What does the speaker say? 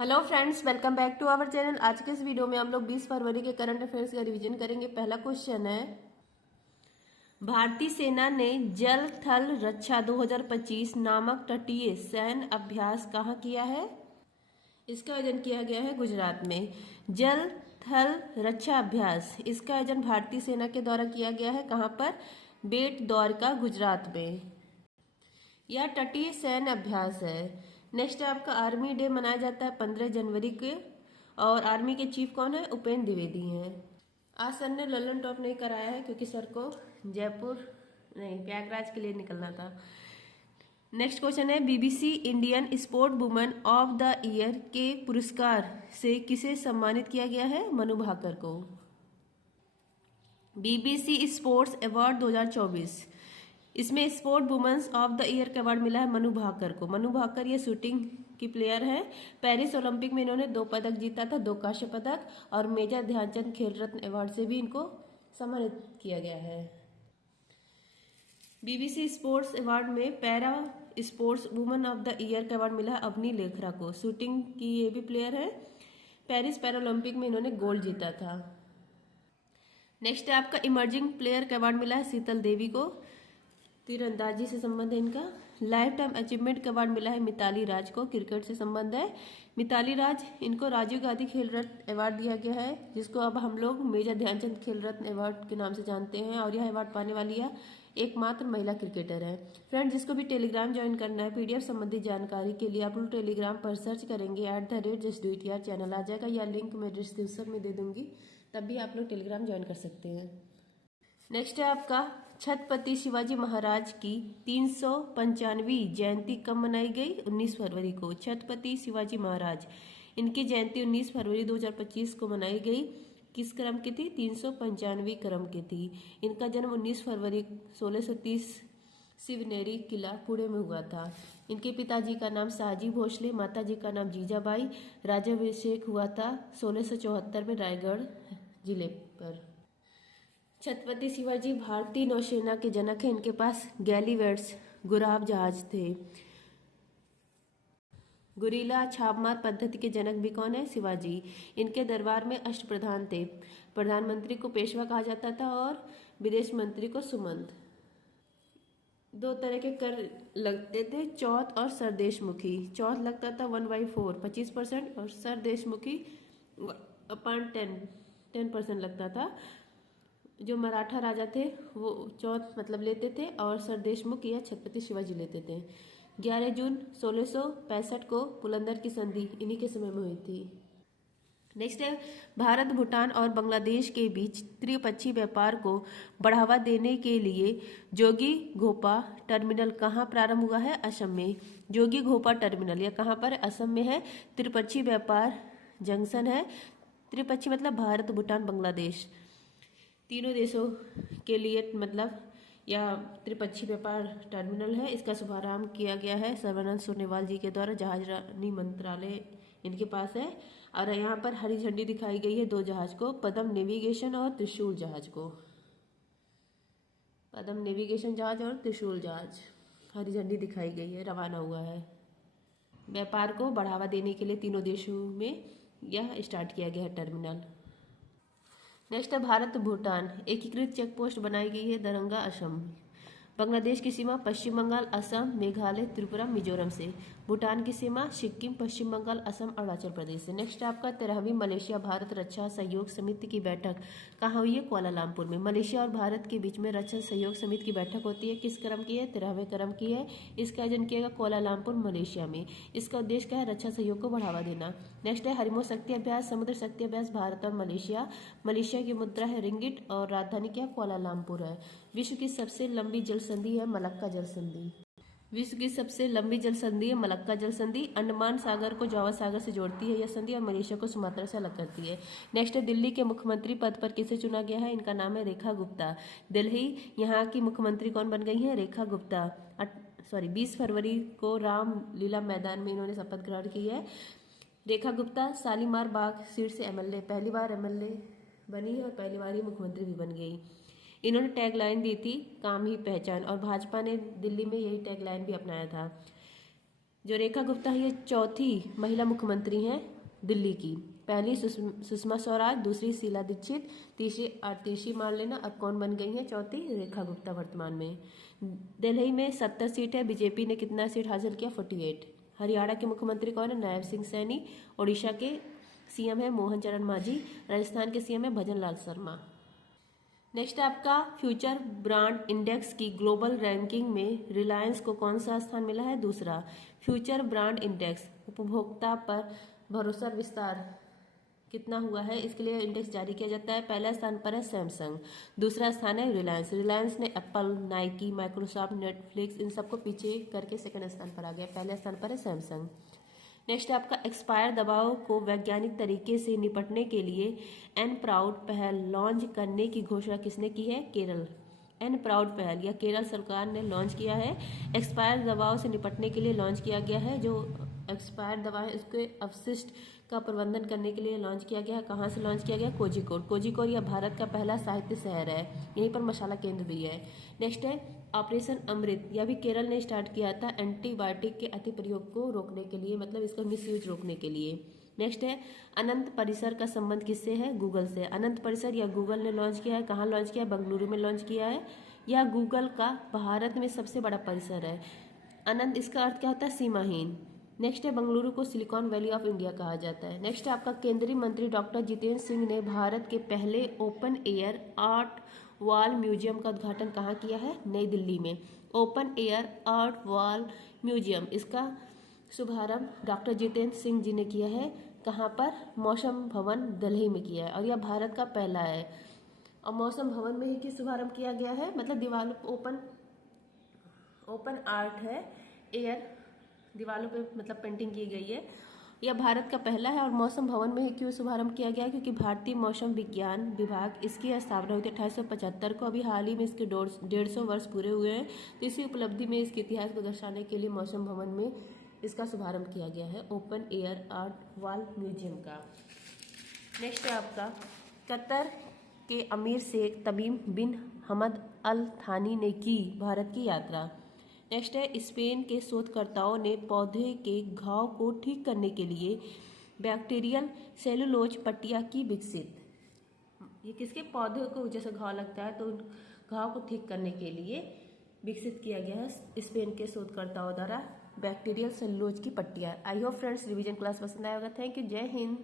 Hello friends, welcome back to our channel. आज के इस वीडियो में हम लोग 20 फरवरी के करंट अफेयर्स का रिवीजन करेंगे। पहला क्वेश्चन है, भारतीय सेना ने जल थल रक्षा 2025 नामक तटीय सैन्य अभ्यास कहाँ किया है? इसका आयोजन किया गया है गुजरात में। जल थल रक्षा अभ्यास, इसका आयोजन भारतीय सेना के द्वारा किया गया है। कहाँ पर? बेट द्वारका, गुजरात में। यह तटीय सैन्य अभ्यास है। नेक्स्ट है आपका आर्मी डे मनाया जाता है 15 जनवरी के, और आर्मी के चीफ कौन है? उपेंद्र द्विवेदी हैं। आज सर ने ललन टॉप नहीं कराया है क्योंकि सर को जयपुर नहीं प्रयागराज के लिए निकलना था। नेक्स्ट क्वेश्चन है, BBC Indian sport woman of the year के पुरस्कार से किसे सम्मानित किया गया है? मनु भाकर को। बीबीसी स्पोर्ट्स अवार्ड 2024, इसमें sport women's of the year का अवार्ड मिला है मनु भाकर को। मनु भाकर ये शूटिंग की प्लेयर है। पेरिस ओलंपिक में इन्होंने 2 पदक जीता था, 2 कांस्य पदक, और मेजर ध्यानचंद खेल रत्न अवार्ड से भी इनको सम्मानित किया गया है। बीबीसी स्पोर्ट्स अवार्ड में para sports woman of the year का अवार्ड मिला है अवनी लेखरा को। शूटिंग की ये भी प्लेयर है। पेरिस पैरालंपिक में इन्होंने गोल्ड जीता था। नेक्स्ट है आपका इमर्जिंग प्लेयर का अवार्ड मिला है शीतल देवी को। तीरंदाजी से संबंध है इनका। लाइफ टाइम अचीवमेंट का अवार्ड मिला है मिताली राज को। क्रिकेट से संबंध है। मिताली राज, इनको राजीव गांधी खेल रत्न अवार्ड दिया गया है, जिसको अब हम लोग मेजर ध्यानचंद खेल रत्न अवार्ड के नाम से जानते हैं, और यह अवार्ड पाने वाली है एकमात्र महिला क्रिकेटर है। फ्रेंड, जिसको भी टेलीग्राम ज्वाइन करना है पीडीएफ संबंधी जानकारी के लिए, आप लोग टेलीग्राम पर सर्च करेंगे @justdoityar चैनल आ जाएगा, या लिंक मैं डिस्क्रिप्शन में दे दूंगी, तब भी आप लोग टेलीग्राम ज्वाइन कर सकते हैं। नेक्स्ट है आपका छत्रपति शिवाजी महाराज की 395वीं जयंती कब मनाई गई? 19 फरवरी को। छत्रपति शिवाजी महाराज, इनकी जयंती 19 फरवरी 2025 को मनाई गई। किस क्रम की थी? 395वीं क्रम की थी। इनका जन्म 19 फरवरी 1630 शिवनेरी किला पुणे में हुआ था। इनके पिताजी का नाम शाहजी भोसले, माताजी का नाम जीजाबाई। राज्याभिषेक हुआ था 1674 में रायगढ़ जिले पर। छत्रपति शिवाजी भारतीय नौसेना के जनक हैं। इनके पास गैलीवर्ड्स गुराब जहाज थे। गुरीला छापमार पद्धति के जनक भी कौन है? शिवाजी। इनके दरबार में अष्टप्रधान थे। प्रधानमंत्री को पेशवा कहा जाता था और विदेश मंत्री को सुमंत। 2 तरह के कर लगते थे, चौथ और सरदेशमुखी। चौथ लगता था 1/4 25%, और सरदेशमुखी 10% लगता था। जो मराठा राजा थे वो चौथ मतलब लेते थे, और सरदेशमुख या छत्रपति शिवाजी लेते थे। 11 जून 1665 को पुलंदर की संधि इन्हीं के समय में हुई थी। नेक्स्ट है, भारत, भूटान और बांग्लादेश के बीच त्रिपक्षीय व्यापार को बढ़ावा देने के लिए जोगी घोपा टर्मिनल कहाँ प्रारंभ हुआ है? असम में। जोगी घोपा टर्मिनल यह कहाँ पर? असम में है। त्रिपक्षीय व्यापार जंक्शन है। त्रिपक्षीय मतलब भारत, भूटान, बांग्लादेश, तीनों देशों के लिए मतलब यह त्रिपक्षीय व्यापार टर्मिनल है। इसका शुभारंभ किया गया है सर्बानंद सोनोवाल जी के द्वारा। जहाजरानी मंत्रालय इनके पास है, और यहाँ पर हरी झंडी दिखाई गई है 2 जहाज को, पद्म नेविगेशन और त्रिशूल जहाज को। पद्म नेविगेशन जहाज और त्रिशूल जहाज हरी झंडी दिखाई गई है, रवाना हुआ है। व्यापार को बढ़ावा देने के लिए तीनों देशों में यह स्टार्ट किया गया है टर्मिनल। नेक्स्ट है भारत भूटान एकीकृत चेक पोस्ट बनाई गई है दरंगा, असम। बांग्लादेश की सीमा पश्चिम बंगाल, असम, मेघालय, त्रिपुरा, मिजोरम से। भूटान की सीमा सिक्किम, पश्चिम बंगाल, असम, अरुणाचल प्रदेश से। नेक्स्ट आपका 13वीं मलेशिया भारत रक्षा सहयोग समिति की बैठक कहाँ हुई है? कुआलालंपुर में। मलेशिया और भारत के बीच में रक्षा सहयोग समिति की बैठक होती है। किस क्रम की है? 13वें क्रम की है। इसका आयोजन किया गया कुआलालंपुर, मलेशिया में। इसका उद्देश्य क्या है? रक्षा सहयोग को बढ़ावा देना। नेक्स्ट है हरिमो शक्ति अभ्यास, समुद्र शक्ति अभ्यास भारत और मलेशिया। मलेशिया की मुद्रा है रिंगिट, और राजधानी क्या? कुआलालंपुर है। विश्व की सबसे लंबी जल संधि है मलक्का जल संधि। विश्व की सबसे लंबी जल संधि है मलक्का जल संधि। अंडमान सागर को जावा सागर से जोड़ती है यह संधि, और मलेशिया को सुमात्रा से अलग करती है। नेक्स्ट है दिल्ली के मुख्यमंत्री पद पर किसे चुना गया है? इनका नाम है रेखा गुप्ता। दिल्ली यहाँ की मुख्यमंत्री कौन बन गई है? रेखा गुप्ता। 20 फरवरी को रामलीला मैदान में इन्होंने शपथ ग्रहण की है। रेखा गुप्ता शालीमार बाग सीट से एमएलए, पहली बार एमएलए बनी है, और पहली बार ही मुख्यमंत्री भी बन गई। इन्होंने टैगलाइन दी थी काम ही पहचान, और भाजपा ने दिल्ली में यही टैगलाइन भी अपनाया था। जो रेखा गुप्ता है ये चौथी महिला मुख्यमंत्री हैं दिल्ली की। पहली सुषमा स्वराज, दूसरी शीला दीक्षित, तीसरी आतिशी मान लेना। अब कौन बन गई है चौथी? रेखा गुप्ता वर्तमान में। दिल्ली में 70 सीट है, बीजेपी ने कितना सीट हासिल किया? 48। हरियाणा के मुख्यमंत्री कौन है? नायब सिंह सैनी। ओडिशा के सीएम है मोहन चरण मांझी। राजस्थान के सीएम है भजन लाल शर्मा। नेक्स्ट है आपका फ्यूचर ब्रांड इंडेक्स की ग्लोबल रैंकिंग में रिलायंस को कौन सा स्थान मिला है? दूसरा। फ्यूचर ब्रांड इंडेक्स उपभोक्ता पर भरोसा विस्तार कितना हुआ है, इसके लिए इंडेक्स जारी किया जाता है। पहला स्थान पर है सैमसंग, दूसरा स्थान है रिलायंस। रिलायंस ने एप्पल, नाइकी, माइक्रोसॉफ्ट, नेटफ्लिक्स इन सबको पीछे करके सेकंड स्थान पर आ गया। पहले स्थान पर है सैमसंग। नेक्स्ट है आपका एक्सपायर दवाओं को वैज्ञानिक तरीके से निपटने के लिए एन प्राउड पहल लॉन्च करने की घोषणा किसने की है? केरल। एन प्राउड पहल या केरल सरकार ने लॉन्च किया है। एक्सपायर दवाओं से निपटने के लिए लॉन्च किया गया है। जो एक्सपायर दवाएं उसके अवशिष्ट का प्रबंधन करने के लिए लॉन्च किया गया है। कहाँ से लॉन्च किया गया? कोझिकोड। कोझिकोड यह भारत का पहला साहित्य शहर है, यहीं पर मसाला केंद्र भी है। नेक्स्ट है ऑपरेशन अमृत, यह भी केरल ने स्टार्ट किया था एंटीबायोटिक के अति प्रयोग को रोकने के लिए, मतलब इसका मिसयूज रोकने के लिए। नेक्स्ट है अनंत परिसर का संबंध किससे है? गूगल से। अनंत परिसर या गूगल ने लॉन्च किया है। कहाँ लॉन्च किया है? बेंगलुरु में लॉन्च किया है। यह गूगल का भारत में सबसे बड़ा परिसर है। अनंत इसका अर्थ क्या होता है? सीमाहीन। नेक्स्ट है बेंगलुरु को सिलिकॉन वैली ऑफ इंडिया कहा जाता है। नेक्स्ट है आपका केंद्रीय मंत्री डॉक्टर जितेंद्र सिंह ने भारत के पहले open air art wall museum का उद्घाटन कहाँ किया है? नई दिल्ली में। Open air art wall museum, इसका शुभारंभ डॉक्टर जितेंद्र सिंह जी ने किया है। कहाँ पर? मौसम भवन दिल्ली में किया है और यह भारत का पहला है। और मौसम भवन में ही किस शुभारंभ किया गया है? मतलब दीवारों ओपन आर्ट है, एयर दीवारों पे मतलब पेंटिंग की गई है। यह भारत का पहला है और मौसम भवन में ही क्यों शुभारंभ किया गया? क्योंकि भारतीय मौसम विज्ञान विभाग इसकी स्थापना हुई थी 1875 को। अभी हाल ही में इसके 150 वर्ष पूरे हुए हैं, तो इसी उपलब्धि में इसके इतिहास को दर्शाने के लिए मौसम भवन में इसका शुभारंभ किया गया है, open air art wall museum का। नेक्स्ट है आपका कतर के अमीर शेख तमीम बिन हमद अल थानी ने की भारत की यात्रा। नेक्स्ट है स्पेन के शोधकर्ताओं ने पौधे के घाव को ठीक करने के लिए बैक्टीरियल सेलुलोज पट्टिया की विकसित। ये किसके? पौधे को जैसे घाव लगता है तो घाव को ठीक करने के लिए विकसित किया गया है स्पेन के शोधकर्ताओं द्वारा बैक्टीरियल सेलुलोज की पट्टियाँ। I hope friends revision class पसंद आया होगा। Thank you. जय हिंद।